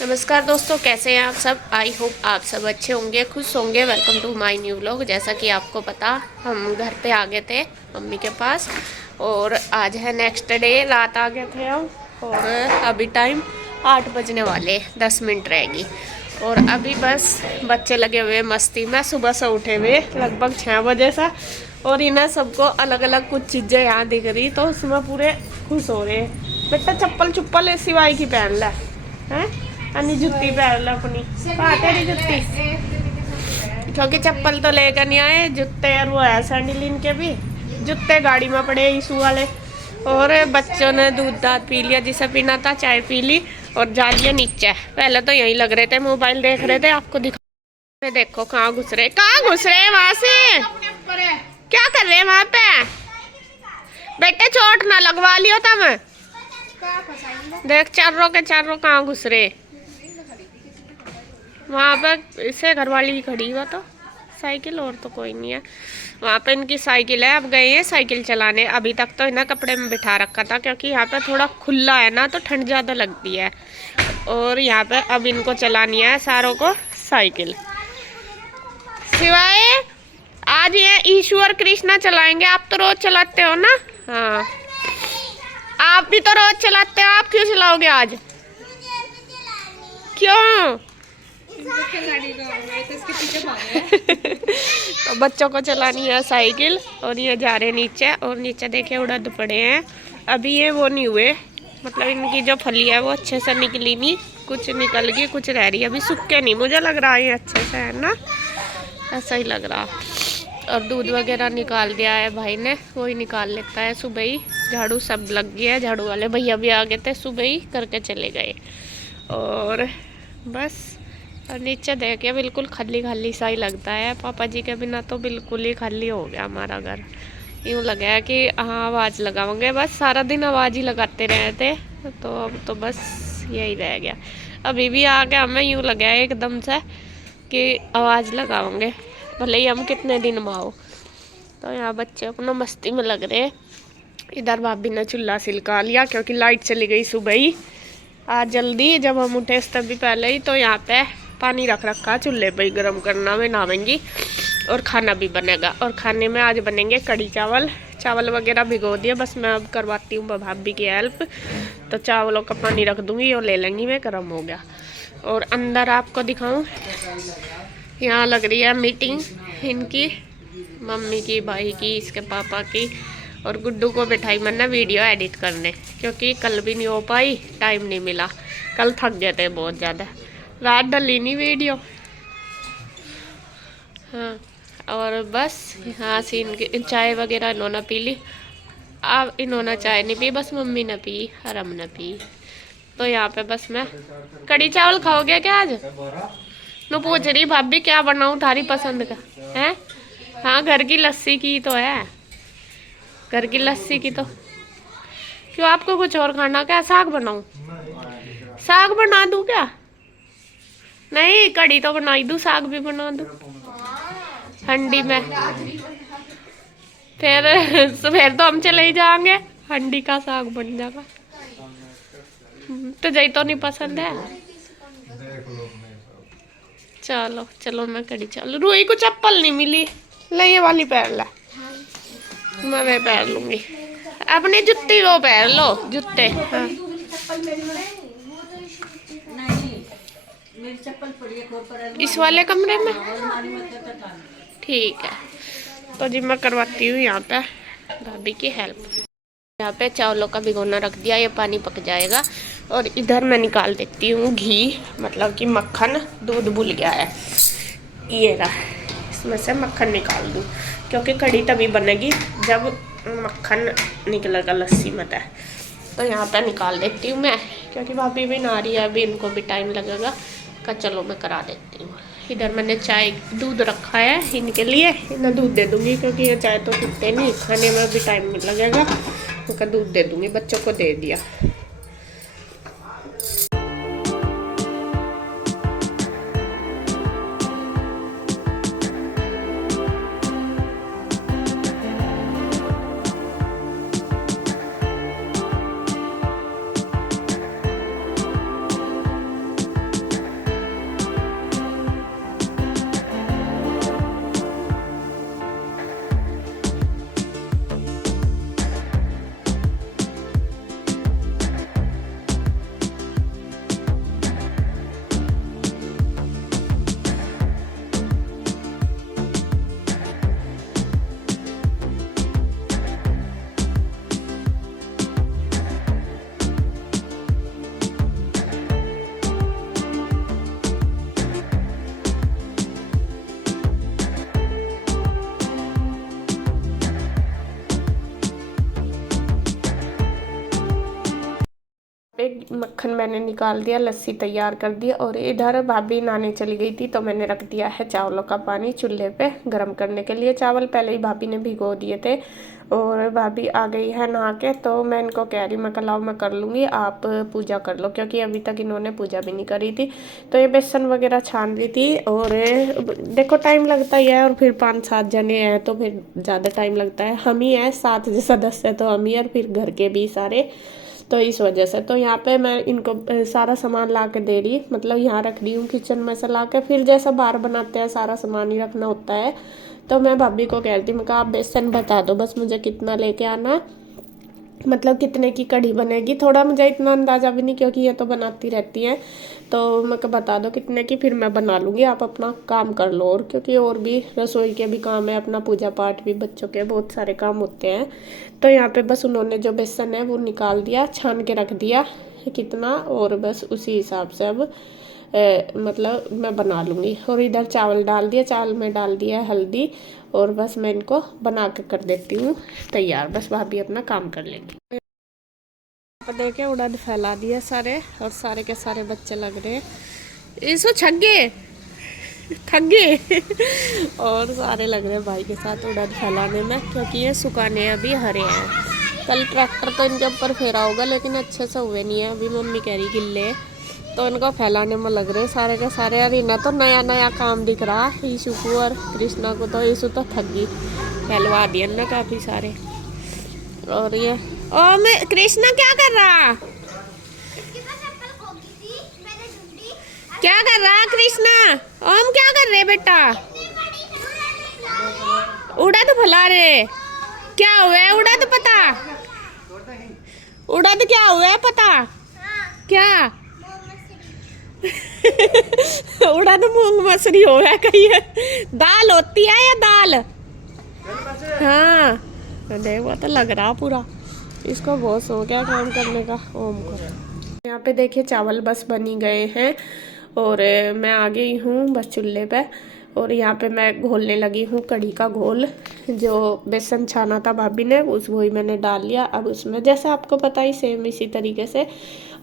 नमस्कार दोस्तों, कैसे हैं आप सब। आई होप आप सब अच्छे होंगे, खुश होंगे। Welcome to my new vlog. जैसा कि आपको पता, हम घर पे आ गए थे मम्मी के पास और आज है नेक्स्ट डे। रात आ गए थे हम और अभी टाइम 8 बजने वाले, 10 मिनट रहेगी। और अभी बस बच्चे लगे हुए मस्ती में, सुबह से उठे हुए लगभग 6 बजे से। और इन्हें सबको अलग अलग कुछ चीज़ें यहाँ दिख रही तो उसमें पूरे खुश हो रहे हैं। बेटा चप्पल चुप्पल सिवाय की पहन ला है, अन्नी जुत्ती पहन लो अपनी। कहाँ तेरी जुत्ती? क्योंकि चप्पल तो लेकर नहीं आए, जूते और वो है सैंडल, इनके भी जूते गाड़ी में पड़े ईशू वाले। और बच्चों ने दूध दाद पी लिया, जिसे पीना था, चाय पी ली और जा लिया नीचे। पहले तो यहीं लग रहे थे, मोबाइल देख रहे थे। आपको दिखा, देखो कहाँ घुस रहे, कहाँ घुस रहे वहां से। क्या कर रहे हैं वहां पे? बेटे चोट ना लगवा लियो तुम। देख चारों के चारों कहाँ घुस रहे। वहाँ पर इसे घरवाली ही खड़ी हुआ तो साइकिल, और तो कोई नहीं है वहाँ पे। इनकी साइकिल है, अब गए हैं साइकिल चलाने। अभी तक तो इन्हें कपड़े में बिठा रखा था क्योंकि यहाँ पे थोड़ा खुला है ना, तो ठंड ज़्यादा लगती है। और यहाँ पे अब इनको चलानी है सारों को साइकिल। सिवाय आज ये ईश्वर कृष्णा चलाएंगे। आप तो रोज चलाते हो ना? हाँ, आप भी तो रोज चलाते हो, आप क्यों चलाओगे आज? क्यों? तो बच्चों को चलानी है साइकिल और ये जा रहे नीचे। और नीचे देखे उड़द पड़े हैं, अभी ये वो नहीं हुए, मतलब इनकी जो फली है वो अच्छे से निकली नहीं। कुछ निकल गई, कुछ रह रही है, अभी सूखे नहीं मुझे लग रहा है ये अच्छे से, है ना? ऐसा ही लग रहा। और दूध वगैरह निकाल दिया है भाई ने, वो ही निकाल लेता है सुबह ही। झाड़ू सब लग गया है, झाड़ू वाले भैया भी आ गए थे, सुबह ही करके चले गए। और बस, और नीचे देखे बिल्कुल खाली खाली सा ही लगता है। पापा जी के बिना तो बिल्कुल ही खाली हो गया हमारा घर। यूँ लगा है कि हाँ आवाज़ लगाओगे, बस सारा दिन आवाज़ ही लगाते रहे थे। तो अब तो बस यही रह गया। अभी भी आ गया, हमें यूँ लगा है एकदम से कि आवाज़ लगाओगे, भले ही हम कितने दिन में आओ। तो यहाँ बच्चे अपना मस्ती में लग रहे हैं। इधर भाभी ने चूल्हा सिलका लिया क्योंकि लाइट चली गई सुबह ही आज जल्दी, जब हम उठे तभी पहले ही। तो यहाँ पे पानी रख रखा चूल्हे पे गर्म करना में नहावेंगी और खाना भी बनेगा। और खाने में आज बनेंगे कड़ी चावल। चावल वगैरह भिगो दिए, बस मैं अब करवाती हूँ भाभी की हेल्प। तो चावलों का पानी रख दूँगी और ले लेंगी मैं, गर्म हो गया। और अंदर आपको दिखाऊँ, यहाँ लग रही है मीटिंग इनकी, मम्मी की, भाई की, इसके पापा की। और गुड्डू को बैठाई मैंने वीडियो एडिट करने, क्योंकि कल भी नहीं हो पाई, टाइम नहीं मिला। कल थक गए थे बहुत ज़्यादा, रात डली नहीं वीडियो। हाँ, और बस यहाँ से इनकी चाय वगैरह इन्होंने पी ली। अब इन्होंने चाय नहीं पी, बस मम्मी ने पी और हमने पी। तो यहाँ पे बस मैं, कड़ी चावल खाओगे क्या आज? नो पूछ रही भाभी क्या बनाऊँ थारी पसंद का है। हाँ, घर की लस्सी की तो है, घर की लस्सी की तो। क्यों, आपको कुछ और खाना क्या? साग बनाऊं? साग बना दूं क्या? नहीं, कड़ी तो बना ही दूं, साग भी बना दूं हंडी में। फिर तो हम चले ही जाएंगे, हंडी का साग बन जाएगा। तो जई तो नहीं पसंद है। चलो चलो, मैं कड़ी चावल। रूही को चप्पल नहीं मिली, ले ये वाली पहन ला, मैं वे पहन लूंगी। अपनी जुत्ती वो पहन लो, जूते। हाँ, इस वाले कमरे में ठीक है। तो जी मैं करवाती हूँ यहाँ पे भाभी की हेल्प। यहाँ पे चावलों का भिगोना रख दिया, ये पानी पक जाएगा। और इधर मैं निकाल देती हूँ घी, मतलब कि मक्खन। दूध भूल गया है, ये रहा, इसमें से मक्खन निकाल दूँ क्योंकि कड़ी तभी बनेगी जब मक्खन निकलेगा लस्सी में। तो यहाँ पे निकाल देती हूँ मैं, क्योंकि भाभी भी नहा रही है, अभी इनको भी टाइम लगेगा। का चलो मैं करा देती हूँ। इधर मैंने चाय दूध रखा है इनके लिए, इन्हें दूध दे दूँगी क्योंकि ये चाय तो पीते नहीं, खाने में भी टाइम लगेगा। उनका दूध दे दूँगी, बच्चों को दे दिया। मक्खन मैंने निकाल दिया, लस्सी तैयार कर दी। और इधर भाभी नहाने चली गई थी तो मैंने रख दिया है चावलों का पानी चूल्हे पे गर्म करने के लिए। चावल पहले ही भाभी ने भिगो दिए थे और भाभी आ गई है नहा के, तो मैं इनको कह रही मैं कल आओ मैं कर लूँगी, आप पूजा कर लो, क्योंकि अभी तक इन्होंने पूजा भी नहीं करी थी। तो ये बेसन वगैरह छान रही थी। और देखो टाइम लगता ही है, और फिर 5-7 जने हैं तो फिर ज़्यादा टाइम लगता है। हम ही हैं 7 सदस्य, तो हम ही, और फिर घर के भी सारे, तो इस वजह से। तो यहाँ पे मैं इनको सारा सामान ला के दे रही, मतलब यहाँ रख रही हूँ किचन में से ला के। फिर जैसा बाहर बनाते हैं सारा सामान ही रखना होता है, तो मैं भाभी को कहती मैं कहा आप बेसन बता दो बस मुझे कितना लेके आना, मतलब कितने की कढ़ी बनेगी। थोड़ा मुझे इतना अंदाज़ा भी नहीं, क्योंकि ये तो बनाती रहती हैं, तो मैं कहा बता दो कितने की, फिर मैं बना लूँगी, आप अपना काम कर लो। और क्योंकि और भी रसोई के भी काम है, अपना पूजा पाठ भी, बच्चों के बहुत सारे काम होते हैं। तो यहाँ पे बस उन्होंने जो बेसन है वो निकाल दिया, छान के रख दिया कितना, और बस उसी हिसाब से अब मतलब मैं बना लूँगी। और इधर चावल डाल दिया, चावल में डाल दिया हल्दी, और बस मैं इनको बना के कर देती हूँ तैयार, बस भाभी अपना काम कर लेंगी। देखिए उड़द फैला दिया सारे, और सारे के सारे बच्चे लग रहे हैं इसो छग्गे ठग्गे और सारे लग रहे हैं भाई के साथ उड़द फैलाने में, क्योंकि ये सुखाने अभी हरे हैं। कल ट्रैक्टर तो इनके ऊपर फेरा होगा, लेकिन अच्छे से हुए नहीं है, अभी मम्मी कह रही गिल्ले, तो इनको फैलाने में लग रहे सारे के सारे। और इन्हें तो नया नया काम दिख रहा है ईशु को और कृष्णा को, तो ईशु तो ठगी फैलवा दिया ना काफ़ी सारे। और ये ओ मैं कृष्णा क्या कर रहा, क्या कर रहा कृष्णा, ओम क्या कर रहे बेटा, उड़ा तो भला रे, क्या हुआ है उड़ा तो पता, उड़ा तो क्या हुआ है पता, क्या उड़ा तो मूंग मसूरी हो है कहीं है, दाल होती है या दाल, हाँ देखो तो लग रहा पूरा इसको बहुत शौक है काम करने का ओम को। यहाँ पे देखिए चावल बस बनी गए हैं, और मैं आ गई हूँ बस चूल्हे पे, और यहाँ पे मैं घोलने लगी हूँ कढ़ी का घोल। जो बेसन छाना था भाभी ने उस वही मैंने डाल लिया, अब उसमें जैसे आपको पता ही सेम इसी तरीके से।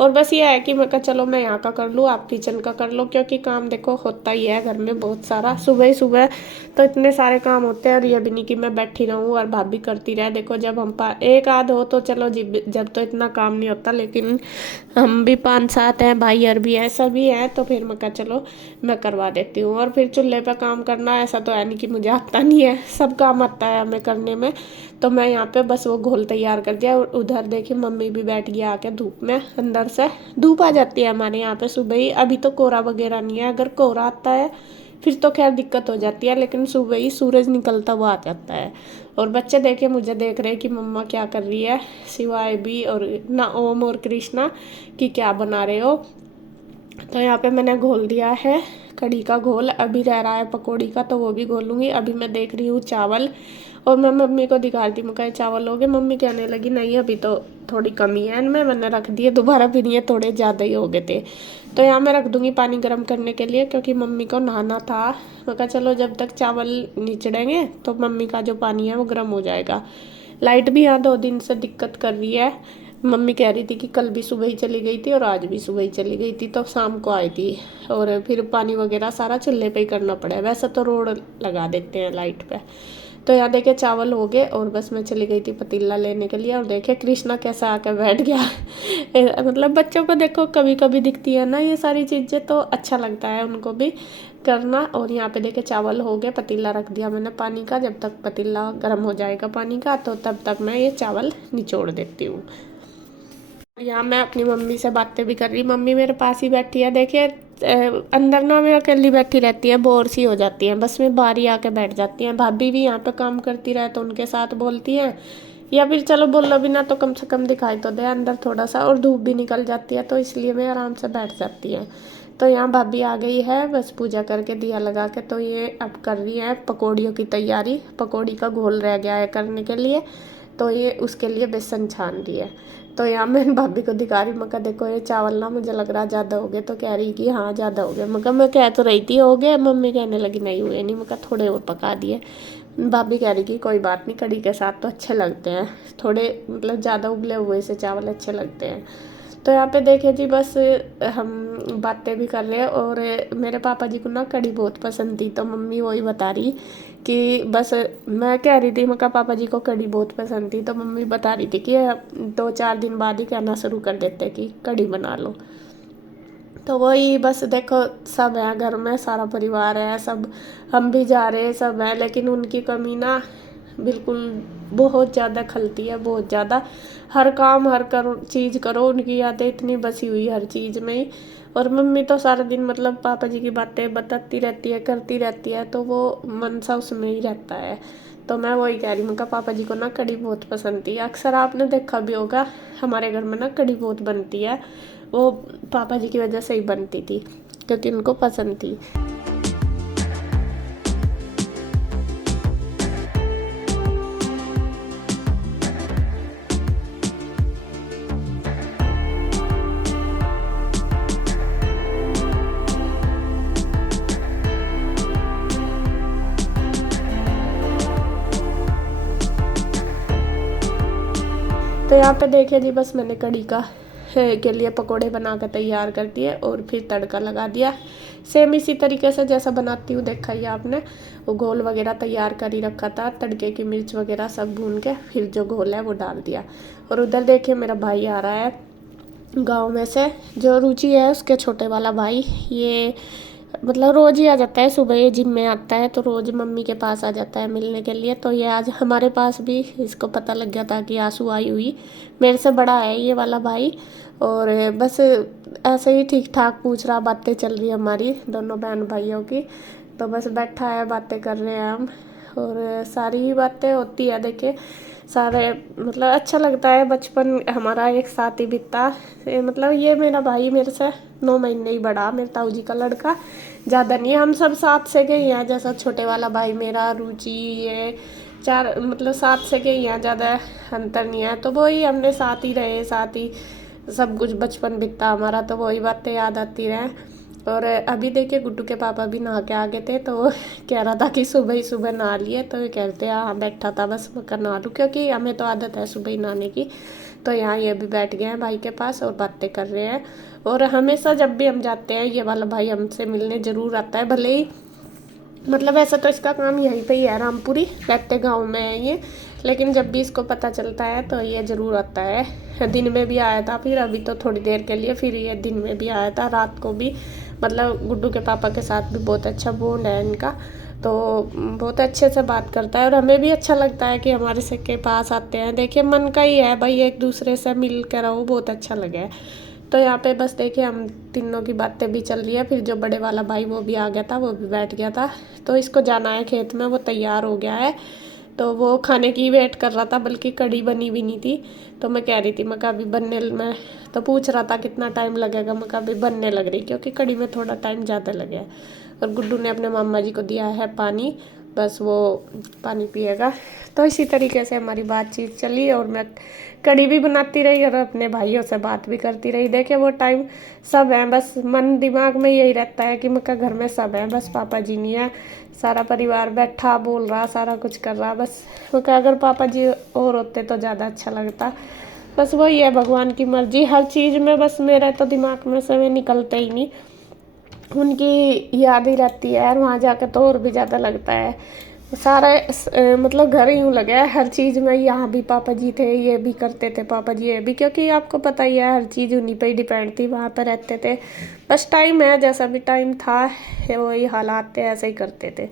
और बस ये है कि मैं कहा चलो मैं यहाँ का कर लूँ आप किचन का कर लो, क्योंकि काम देखो होता ही है घर में बहुत सारा, सुबह ही सुबह तो इतने सारे काम होते हैं। और ये भी नहीं कि मैं बैठी रहूँ और भाभी करती रहे, देखो जब हम एक आध हो तो चलो जब तो इतना काम नहीं होता, लेकिन हम भी 5-7 हैं, भाई और भी हैं, सभी हैं, तो फिर मैं कहा चलो मैं करवा देती हूँ। और फिर चूल्हे पे काम करना ऐसा तो है नहीं कि मुझे आता नहीं है, सब काम आता है हमें करने में। तो मैं यहाँ पे बस वो घोल तैयार कर दिया, और उधर देखिए मम्मी भी बैठ गई आके धूप में, अंदर से धूप आ जाती है हमारे यहाँ पे सुबह ही। अभी तो कोहरा वगैरह नहीं है, अगर कोहरा आता है फिर तो खैर दिक्कत हो जाती है, लेकिन सुबह ही सूरज निकलता हुआ आ जाता है। और बच्चे देखे मुझे देख रहे हैं कि मम्मा क्या कर रही है, सिवाय भी और ना ओम और कृष्णा कि क्या बना रहे हो। तो यहाँ पे मैंने घोल दिया है कढ़ी का घोल, अभी रह रहा है पकौड़ी का, तो वो भी घोलूंगी। अभी मैं देख रही हूँ चावल, और मैं मम्मी को दिखा रही मैं कहा चावल हो गए, मम्मी कहने लगी नहीं अभी तो थोड़ी कमी है इनमें, मैंने रख दिए दोबारा, फिर ये थोड़े ज़्यादा ही हो गए थे। तो यहाँ मैं रख दूँगी पानी गर्म करने के लिए, क्योंकि मम्मी को नहाना था। मैं कहा चलो जब तक चावल निचड़ेंगे तो मम्मी का जो पानी है वो गर्म हो जाएगा। लाइट भी यहाँ 2 दिन से दिक्कत कर रही है, मम्मी कह रही थी कि कल भी सुबह ही चली गई थी और आज भी सुबह ही चली गई थी, तो शाम को आई थी। और फिर पानी वगैरह सारा चूल्हे पे ही करना पड़ा है, वैसे तो रोड लगा देते हैं लाइट पे। तो यहाँ देखे चावल हो गए, और बस मैं चली गई थी पतीला लेने के लिए, और देखे कृष्णा कैसा आके बैठ गया मतलब बच्चों को देखो कभी कभी दिखती है ना ये सारी चीज़ें, तो अच्छा लगता है उनको भी करना। और यहाँ पे देखे चावल हो गए, पतीला रख दिया मैंने पानी का, जब तक पतीला गर्म हो जाएगा पानी का तो तब तक मैं ये चावल निचोड़ देती हूँ। यहाँ मैं अपनी मम्मी से बातें भी कर रही, मम्मी मेरे पास ही बैठी है। देखिए अंदर ना मैं अकेली बैठी रहती है, बोर सी हो जाती है, बस में बाहर ही आके बैठ जाती हैं। भाभी भी यहाँ पे काम करती रहे तो उनके साथ बोलती हैं, या फिर चलो बोलो भी ना तो कम से कम दिखाई तो दे अंदर थोड़ा सा, और धूप भी निकल जाती है तो इसलिए मैं आराम से बैठ जाती है। तो यहाँ भाभी आ गई है बस पूजा करके दिया लगा के, तो ये अब कर रही है पकौड़ियों की तैयारी, पकौड़ी का घोल रह गया है करने के लिए, तो ये उसके लिए बेसन छान रही है। तो यहाँ मैं भाभी को दिखा रही, मैं कहा देखो ये चावल ना मुझे लग रहा ज़्यादा हो गए, तो कह रही कि हाँ ज़्यादा हो गया। मैं कह तो रही थी हो गए, मम्मी कहने लगी नहीं हुए नहीं, मैं कहा थोड़े और पका दिए। भाभी कह रही कि कोई बात नहीं कढ़ी के साथ तो अच्छे लगते हैं, थोड़े मतलब ज़्यादा उबले हुए से चावल अच्छे लगते हैं। तो यहाँ पे देखे जी, बस हम बातें भी कर रहे हैं। और मेरे पापा जी को ना कड़ी बहुत पसंद थी, तो मम्मी वही बता रही कि बस मैं कह रही थी मक्का पापा जी को कड़ी बहुत पसंद थी, तो मम्मी बता रही थी कि 2-4 दिन बाद ही कहना शुरू कर देते कि कड़ी बना लो। तो वही बस देखो, सब है घर में, सारा परिवार है, सब हम भी जा रहे हैं, सब है, लेकिन उनकी कमी ना बिल्कुल बहुत ज़्यादा खलती है, बहुत ज़्यादा। हर काम हर चीज़ करो, उनकी यादें इतनी बसी हुई हर चीज़ में ही। और मम्मी तो सारा दिन मतलब पापा जी की बातें बताती रहती है, करती रहती है, तो वो मन सा उसमें ही रहता है। तो मैं वही कह रही हूँ कि पापा जी को ना कड़ी बहुत पसंद थी। अक्सर आपने देखा भी होगा हमारे घर में ना कड़ी बहुत बनती है, वो पापा जी की वजह से ही बनती थी, क्योंकि उनको पसंद थी। तो यहाँ पे देखिए जी, बस मैंने कड़ी के लिए पकोड़े बना कर तैयार कर दिए और फिर तड़का लगा दिया। सेम इसी तरीके से जैसा बनाती हूँ देखा ही आपने। वो घोल वगैरह तैयार कर ही रखा था, तड़के की मिर्च वगैरह सब भून के फिर जो घोल है वो डाल दिया। और उधर देखिए मेरा भाई आ रहा है गाँव में से, जो रुचि है उसके छोटे वाला भाई। ये मतलब रोज़ ही आ जाता है, सुबह ये जिम में आता है तो रोज़ मम्मी के पास आ जाता है मिलने के लिए। तो ये आज हमारे पास भी, इसको पता लग गया था कि आंसू आई हुई। मेरे से बड़ा है ये वाला भाई, और बस ऐसे ही ठीक ठाक पूछ रहा, बातें चल रही है हमारी दोनों बहन भाइयों की। तो बस बैठा है, बातें कर रहे हैं हम, और सारी ही बातें होती है। देखिए सारे मतलब अच्छा लगता है, बचपन हमारा एक साथ ही बीता। मतलब ये मेरा भाई मेरे से 9 महीने ही बड़ा, मेरे ताऊ जी का लड़का, ज़्यादा नहीं है। हम सब साथ से के ही हैं, जैसा छोटे वाला भाई मेरा, रुचि, ये 4 मतलब साथ से के ही हैं, ज़्यादा अंतर नहीं है। तो वही हमने साथ ही रहे, साथ ही सब कुछ बचपन बीता हमारा, तो वही बातें याद आती रहे। और अभी देखिए गुड्डू के पापा भी नहा के आ गए थे, तो वो कह रहा था कि सुबह ही सुबह नहा लिए। तो ये कहते हैं हाँ बैठा था बस मैं कर नहा लूँ, क्योंकि हमें तो आदत है सुबह ही नहाने की। तो यहाँ ये भी बैठ गए हैं भाई के पास और बातें कर रहे हैं। और हमेशा जब भी हम जाते हैं ये वाला भाई हमसे मिलने ज़रूर आता है, भले ही मतलब ऐसा तो इसका काम यहीं पे ही है, रामपुरी रहते गांव में है ये, लेकिन जब भी इसको पता चलता है तो ये ज़रूर आता है। दिन में भी आया था, फिर अभी तो थोड़ी देर के लिए, फिर ये दिन में भी आया था, रात को भी। मतलब गुड्डू के पापा के साथ भी बहुत अच्छा बॉन्ड है इनका, तो बहुत अच्छे से बात करता है। और हमें भी अच्छा लगता है कि हमारे से के पास आते हैं। देखिए मन का ही है भाई, एक दूसरे से मिल कर रहो, बहुत अच्छा लगे। तो यहाँ पे बस देखिए हम तीनों की बातें भी चल रही है। फिर जो बड़े वाला भाई वो भी आ गया था, वो भी बैठ गया था। तो इसको जाना है खेत में, वो तैयार हो गया है, तो वो खाने की वेट कर रहा था, बल्कि कड़ी बनी भी नहीं थी। तो मैं कह रही थी मैं अभी बनने में, तो पूछ रहा था कितना टाइम लगेगा, मैं अभी बनने लग रही, क्योंकि कड़ी में थोड़ा टाइम ज़्यादा लगे। और गुड्डू ने अपने मामा जी को दिया है पानी, बस वो पानी पिएगा। तो इसी तरीके से हमारी बातचीत चली, और मैं कड़ी भी बनाती रही और अपने भाइयों से बात भी करती रही। देखिए वो टाइम सब है, बस मन दिमाग में यही रहता है कि मैं घर में सब है, बस पापा जी नहीं है। सारा परिवार बैठा बोल रहा, सारा कुछ कर रहा, बस अगर पापा जी और होते तो ज़्यादा अच्छा लगता। बस वही है, भगवान की मर्जी हर चीज़ में। बस मेरे तो दिमाग में से वे निकलते ही नहीं, उनकी याद ही रहती है यार। वहाँ जाकर तो और भी ज़्यादा लगता है, सारा मतलब घर यूँ लगा है हर चीज़ में। यहाँ भी पापा जी थे, ये भी करते थे पापा जी, ये भी, क्योंकि आपको पता ही है हर चीज़ उन्हीं पे ही डिपेंड थी, वहाँ पर रहते थे। बस टाइम है, जैसा भी टाइम था वही हालात थे, ऐसे ही करते थे।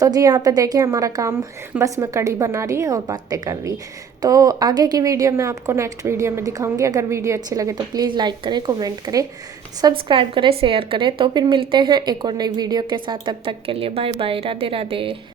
तो जी यहाँ पे देखिए हमारा काम, बस मैं कड़ी बना रही है और बातें कर रही। तो आगे की वीडियो मैं आपको नेक्स्ट वीडियो में दिखाऊंगी। अगर वीडियो अच्छी लगे तो प्लीज़ लाइक करें, कमेंट करें, सब्सक्राइब करें, शेयर करें। तो फिर मिलते हैं एक और नई वीडियो के साथ, तब तक के लिए बाय बाय, राधे राधे।